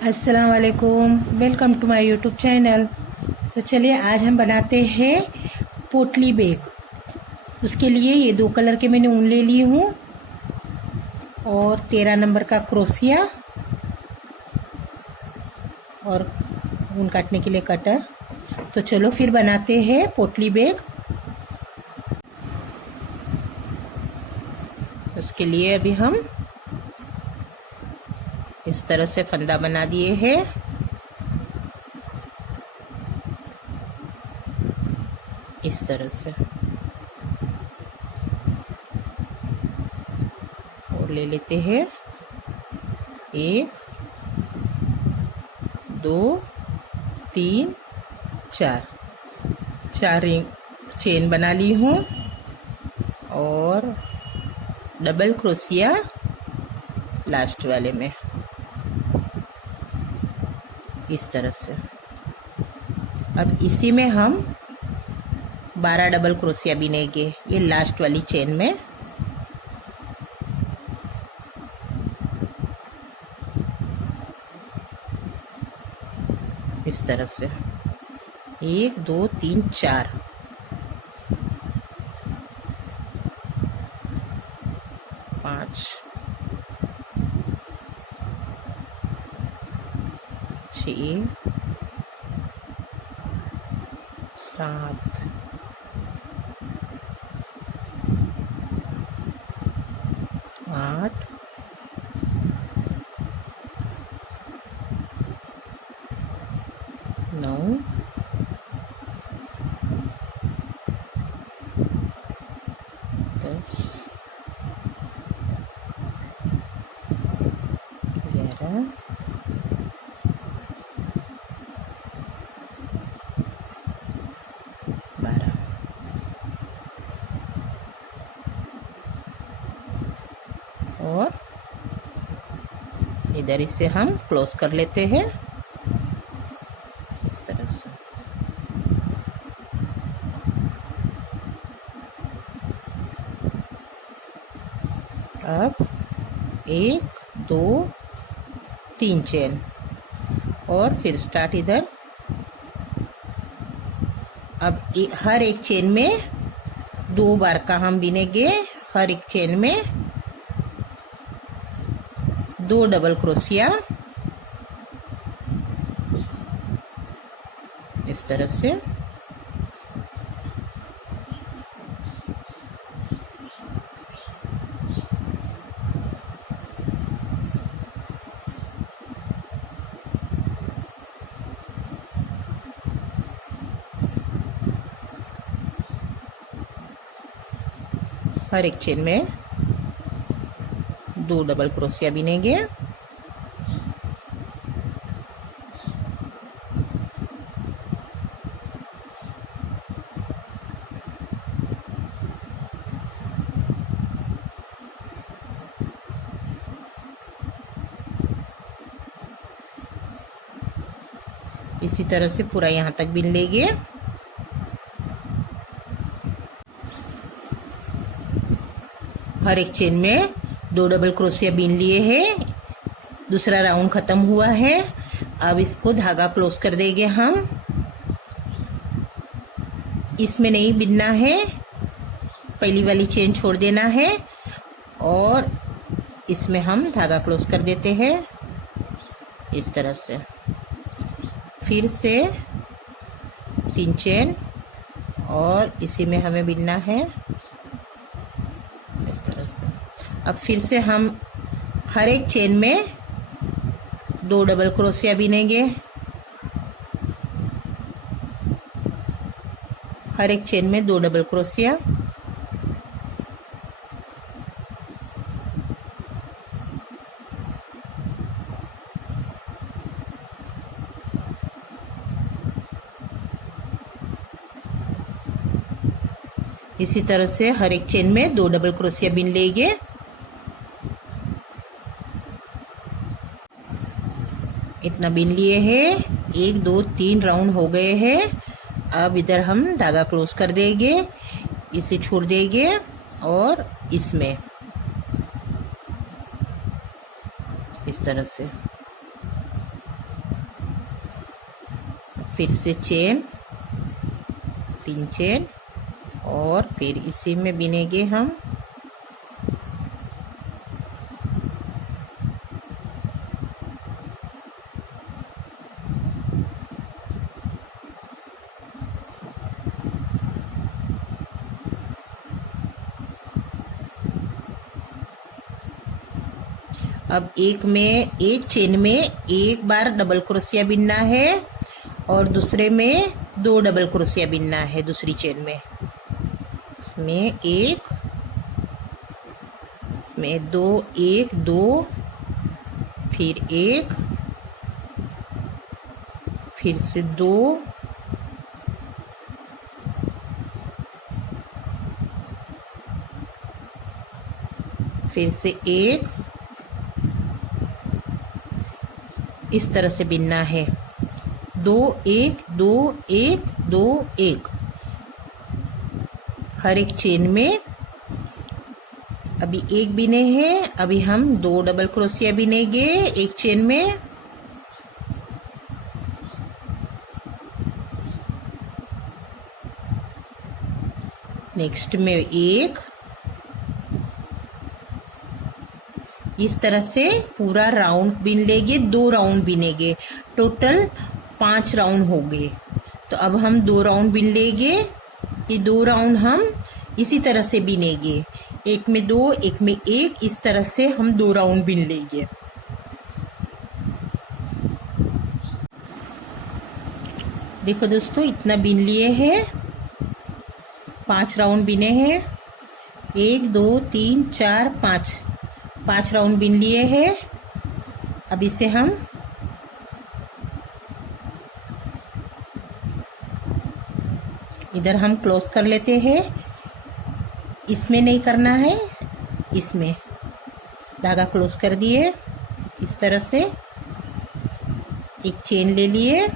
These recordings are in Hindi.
अस्सलाम वालेकुम, welcome to my YouTube channel. तो चलिए आज हम बनाते हैं पोटली बेग। उसके लिए ये 2 कलर के मैंने ऊन ले ली हूँ और 13 नंबर का क्रोशिया और ऊन काटने के लिए कटर। तो चलो फिर बनाते हैं पोटली बेग। उसके लिए अभी हम इस तरह से फंदा बना दिए हैं। इस तरह से और ले लेते हैं 1 2 3 4 रिंग चेन बना ली हूँ और डबल क्रोशिया लास्ट वाले में इस तरह से। अब इसी में हम 12 डबल क्रोशिया बिनेंगे ये लास्ट वाली चेन में। इस तरह से 1 2 3 4 5 6 7 8 9 10 11 12। और इधर इसे हम क्लोज कर लेते हैं इस तरह से। अब 1 2 3 चेन और फिर स्टार्ट इधर। अब हर एक चेन में 2 बार का हम बिनेंगे। हर एक चेन में 2 डबल क्रोशिया इस तरह से। हर एक चेन में 2 डबल क्रोशिया बिनेंगे। इसी तरह से पूरा यहाँ तक बिन लेंगे। हर एक चेन में 2 डबल क्रोशिया बीन लिए हैं। दूसरा राउंड खत्म हुआ है। अब इसको धागा क्लोज कर देंगे हम। इसमें नहीं बिनना है, पहली वाली चेन छोड़ देना है और इसमें हम धागा क्लोज कर देते हैं इस तरह से। फिर से 3 चेन और इसी में हमें बिनना है इस तरह से। अब फिर से हम हर एक चेन में 2 डबल क्रोशिया बिनेंगे। हर एक चेन में 2 डबल क्रोशिया। इसी तरह से हर एक चेन में 2 डबल क्रोशिया बिन लेंगे। इतना बिन लिए हैं। 1 2 3 राउंड हो गए हैं। अब इधर हम धागा क्लोज कर देंगे, इसे छोड़ देंगे और इसमें इस तरह से फिर से चेन, 3 चेन, और फिर इसी में बिनेंगे हम। अब एक चेन में एक बार डबल क्रोशिया बिनना है और दूसरे में 2 डबल क्रोशिया बिनना है दूसरी चेन में। इसमें 1, इसमें 2, 1 2, फिर 1, फिर से 2, फिर से 1, इस तरह से बिनना है। 2 1 2 1 2 1 हर एक चेन में। अभी एक बिने हैं, अभी हम 2 डबल क्रोशिया बिनेंगे एक चेन में। नेक्स्ट में 1, इस तरह से पूरा राउंड बिन लेंगे। 2 राउंड बिनेंगे, टोटल 5 राउंड हो गए। तो अब हम 2 राउंड बिन लेंगे। ये 2 राउंड हम इसी तरह से बिनेंगे, एक में 2 एक में 1, इस तरह से हम 2 राउंड बिन लेंगे। देखो दोस्तों, इतना बिन लिए हैं, 5 राउंड बिने हैं। 1 2 3 4 5 राउंड बिन लिए हैं। अब इसे हम इधर हम क्लोज कर लेते हैं। इसमें नहीं करना है, इसमें धागा क्लोज कर दिए। इस तरह से एक चेन ले लिए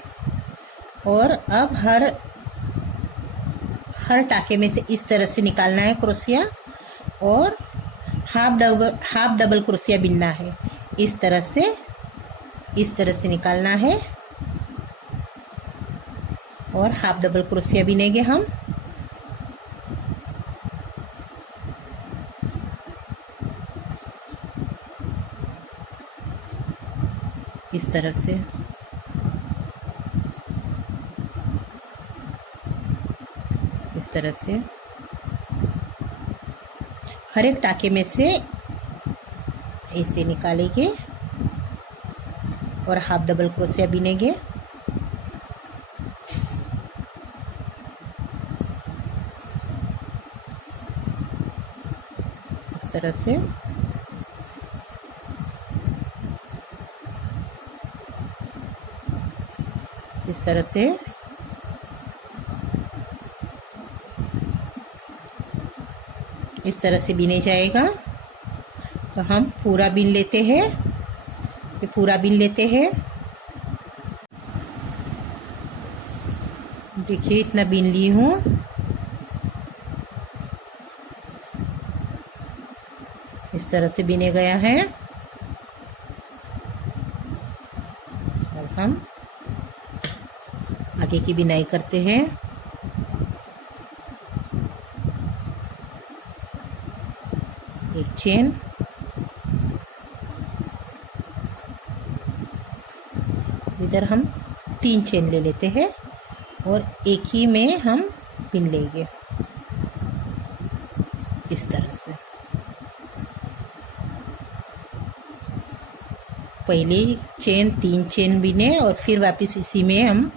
और अब हर टाके में से इस तरह से निकालना है क्रोशिया और हाफ डबल क्रोशिया बिनना है। इस तरह से निकालना है और हाफ डबल क्रोशिया बिनेंगे हम। इस तरह से हर एक टाके में से ऐसे निकालेंगे और हाफ डबल क्रोशिया बिनेंगे। इस तरह से इस तरह से बिने जाएगा। तो हम पूरा बिन लेते हैं, ये पूरा बिन लेते हैं। देखिए इतना बिन ली हूँ। इस तरह से बिने गया है। अब हम आगे की बिनाई करते हैं। एक चेन, इधर हम 3 चेन ले लेते हैं और एक ही में हम बिन लेंगे इस तरह से। पहले चेन 3 चेन बिने और फिर वापस इसी में हम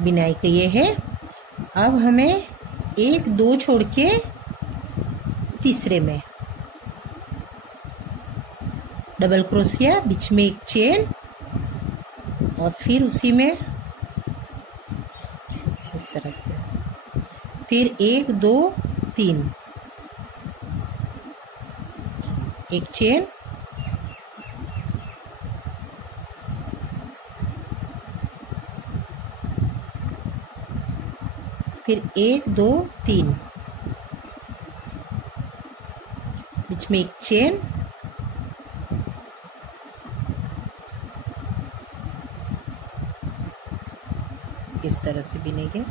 बिनाई किए हैं। अब हमें 1 2 छोड़ के तीसरे में डबल क्रोशिया, बीच में एक चेन और फिर उसी में इस तरह से फिर 1 2 3 एक चेन, फिर 1 2 3 बीच में एक चेन, तरह से बिनेंगे।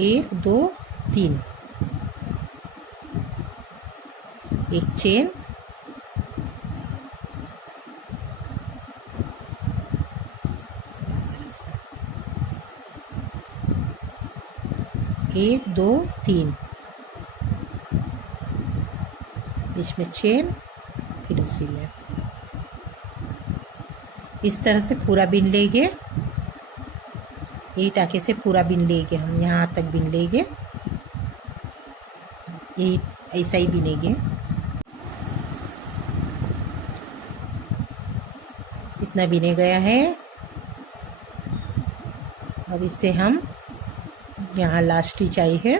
1 2 3, एक चेन, इस तरह से 1 2 3, बीच में चेन, फिर उसी में इस तरह से पूरा बिन लेंगे। ये टाके से पूरा बिन लेंगे, हम यहाँ तक बिन लेंगे, ये ऐसा ही बिनेंगे। इतना बिने गया है। अब इससे हम यहाँ लास्ट स्टिच आई है,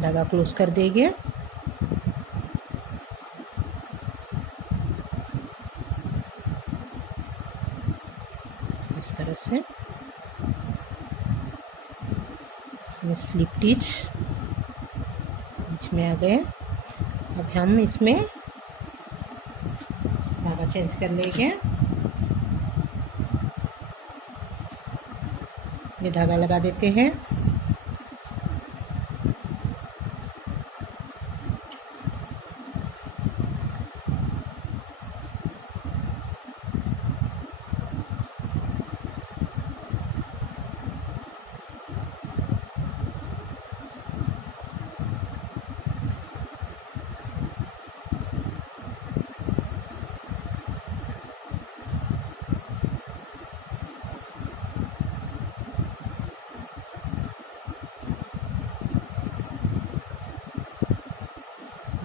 धागा क्लोज कर देंगे। इस तरह से इसमें स्लिप स्टिच बीच में आ गए। अब हम इसमें धागा चेंज कर लेंगे। ये धागा लगा देते हैं।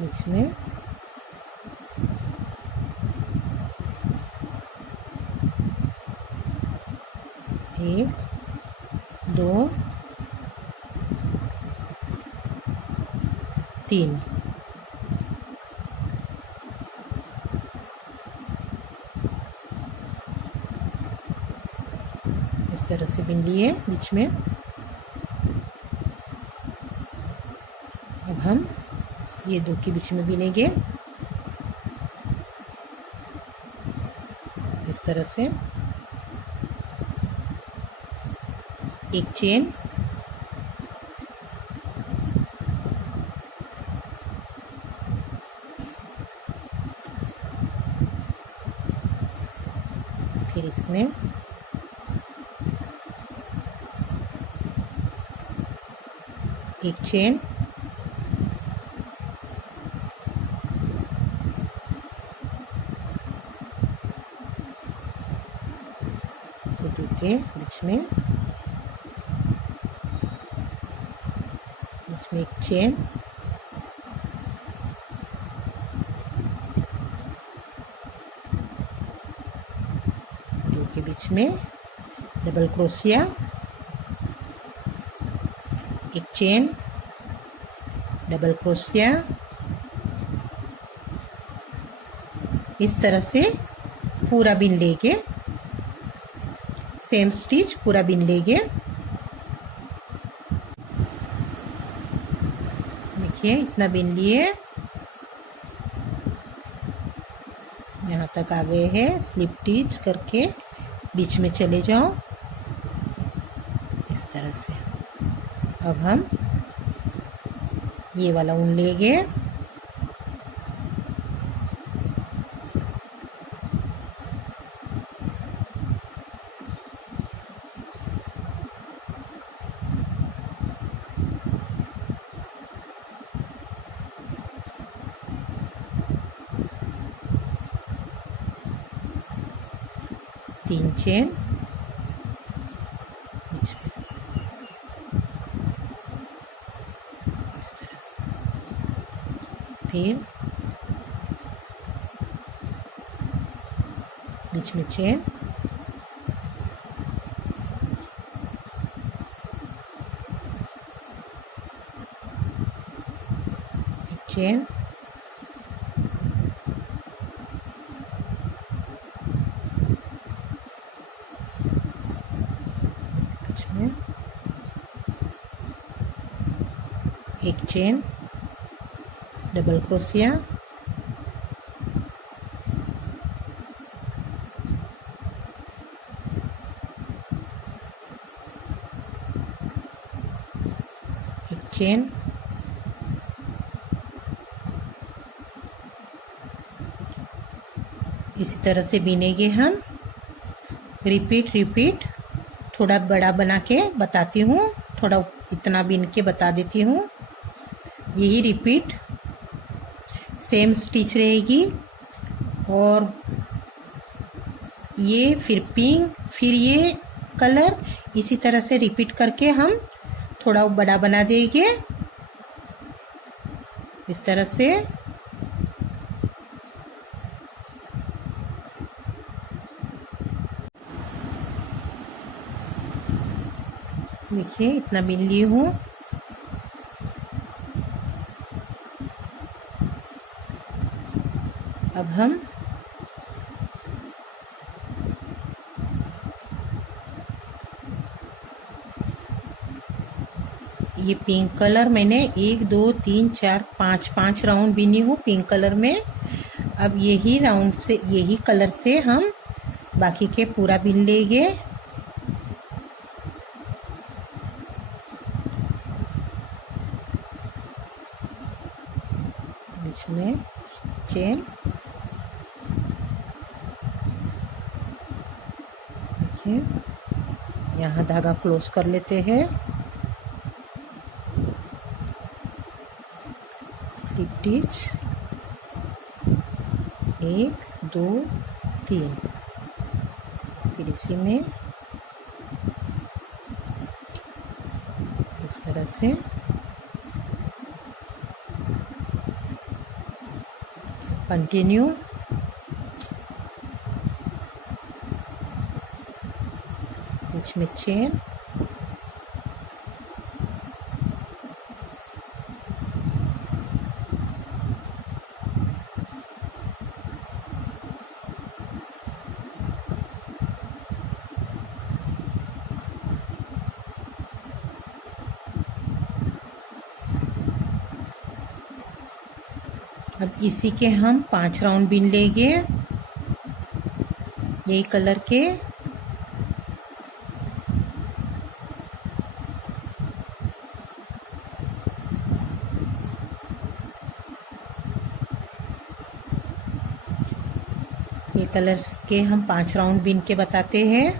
इसमें एक, दो, तीन, इस तरह से बिन लिए बीच में। अब हम ये दो के बीच में बिनेंगे इस तरह से। एक चेन, फिर इसमें एक चेन, के बीच में एक चेन, दो के बीच में डबल क्रोशिया, एक चेन, डबल क्रोशिया, इस तरह से पूरा बिन लेंगे। सेम स्टिच पूरा बिन लेंगे। देखिए इतना बिन लिए, यहाँ तक आ गए हैं। स्लिप स्टिच करके बीच में चले जाओ इस तरह से। अब हम ये वाला ऊन लेंगे, तीन चेन बीच में इस तरह से, फिर बीच में चेन, एक चेन, एक चेन, डबल क्रोशिया, एक चेन, इसी तरह से बीनेंगे हम। रिपीट थोड़ा बड़ा बना के बताती हूँ, थोड़ा इतना बीन के बता देती हूँ। यही रिपीट सेम स्टिच रहेगी। और ये फिर पिंक, फिर ये कलर, इसी तरह से रिपीट करके हम थोड़ा बड़ा बना देंगे इस तरह से। देखिए इतना बिन ली हूँ। अब हम ये पिंक कलर मैंने 1 2 3 4 5 राउंड बिनी हूँ पिंक कलर में। अब यही राउंड से, यही कलर से हम बाकी के पूरा बिन लेंगे। बीच में चेन, देखिए यहाँ धागा क्लोज कर लेते हैं। स्लिप स्टिच 1 2 3, फिर इसी में इस तरह से कंटिन्यू। बीच में चेन, अब इसी के हम 5 राउंड बिन लेंगे यही कलर के। ये कलर्स के हम 5 राउंड बिन के बताते हैं।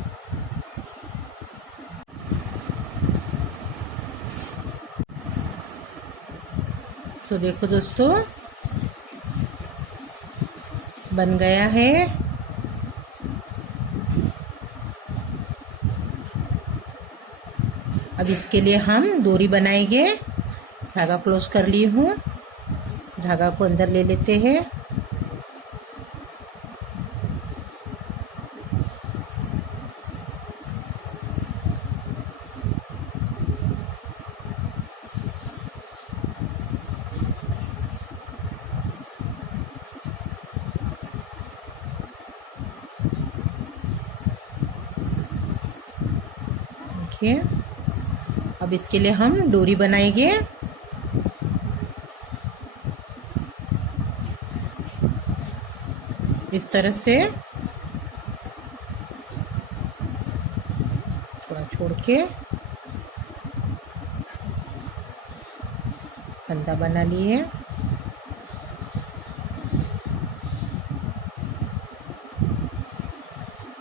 तो देखो दोस्तों बन गया है। अब इसके लिए हम डोरी बनाएंगे। धागा क्लोज कर ली हूँ, धागा को अंदर ले लेते हैं। देखिए अब इसके लिए हम डोरी बनाएंगे। इस तरह से थोड़ा छोड़ के फंदा बना लिए।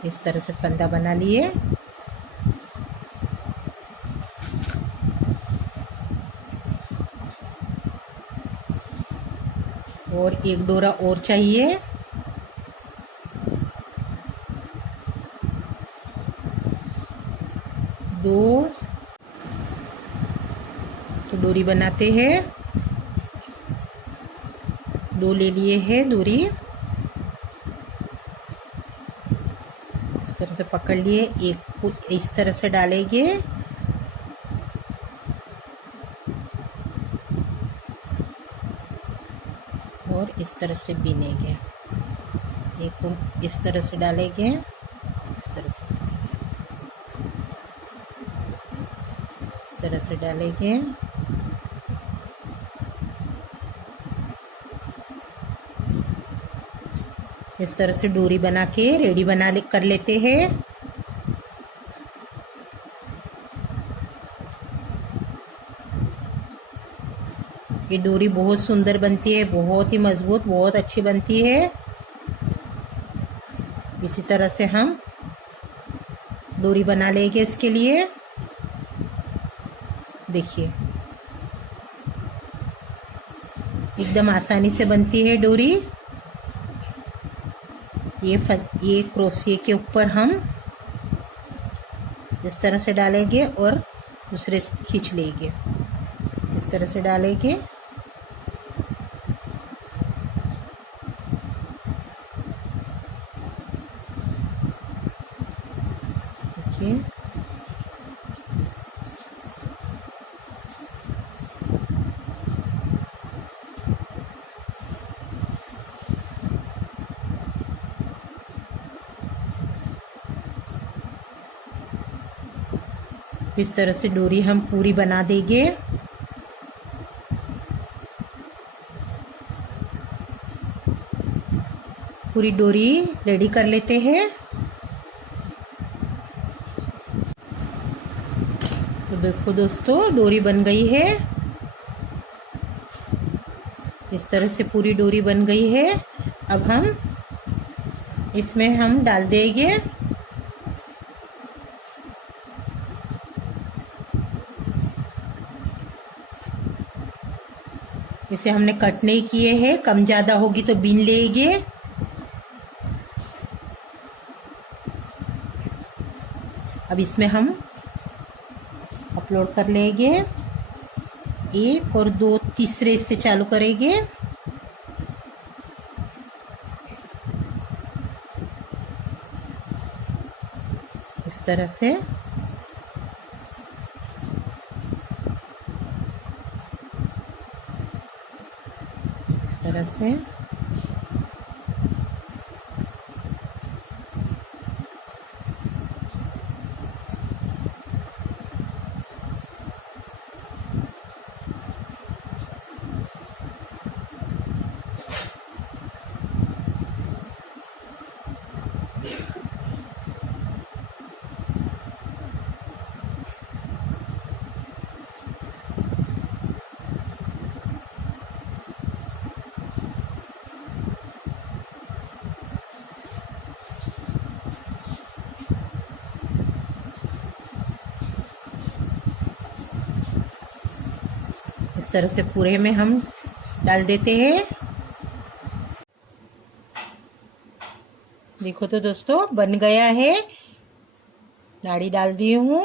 इस तरह से फंदा बना लिए। और एक डोरा और चाहिए। दो तो डोरी बनाते हैं। दो ले लिए हैं डोरी, इस तरह से पकड़ लिए। एक को इस तरह से डालेंगे और इस तरह से बीनेंगे। एक को इस तरह से डालेंगे, इस तरह से इस तरह से डालेंगे। इस तरह से डोरी बना के रेडी कर लेते हैं। ये डोरी बहुत सुंदर बनती है, बहुत ही मजबूत, बहुत अच्छी बनती है। इसी तरह से हम डोरी बना लेंगे इसके लिए। देखिए एकदम आसानी से बनती है डोरी। ये क्रोशिया के ऊपर हम इस तरह से डालेंगे और दूसरे खींच लेंगे। इस तरह से डालेंगे। देखिए इस तरह से डोरी हम पूरी बना देंगे। पूरी डोरी रेडी कर लेते हैं। तो देखो दोस्तों, डोरी बन गई है। इस तरह से पूरी डोरी बन गई है। अब हम इसमें हम डाल देंगे इसे हमने कट नहीं किए हैं, कम ज़्यादा होगी तो बीन लेंगे। अब इसमें हम अपलोड कर लेंगे। 1 और 2 तीसरे से चालू करेंगे। इस तरह से तरह से इस तरह से पूरे में हम डाल देते हैं। देखो तो दोस्तों, बन गया है। नाड़ी डाल दी हूँ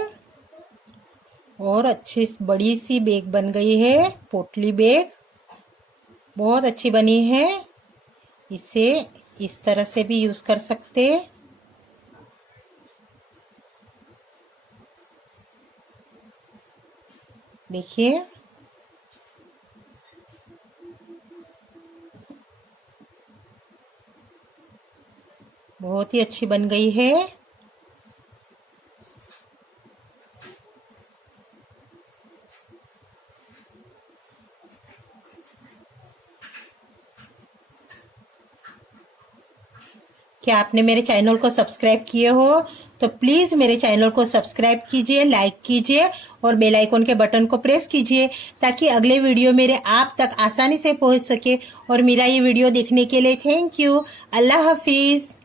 और अच्छी बड़ी सी बैग बन गई है। पोटली बैग बहुत अच्छी बनी है। इसे इस तरह से भी यूज कर सकते। देखिए बहुत ही अच्छी बन गई है। क्या आपने मेरे चैनल को सब्सक्राइब किए हो तो प्लीज मेरे चैनल को सब्सक्राइब कीजिए, लाइक कीजिए और बेल आइकन के बटन को प्रेस कीजिए ताकि अगले वीडियो मेरे आप तक आसानी से पहुंच सके। और मेरा ये वीडियो देखने के लिए थैंक यू। Allah Hafiz.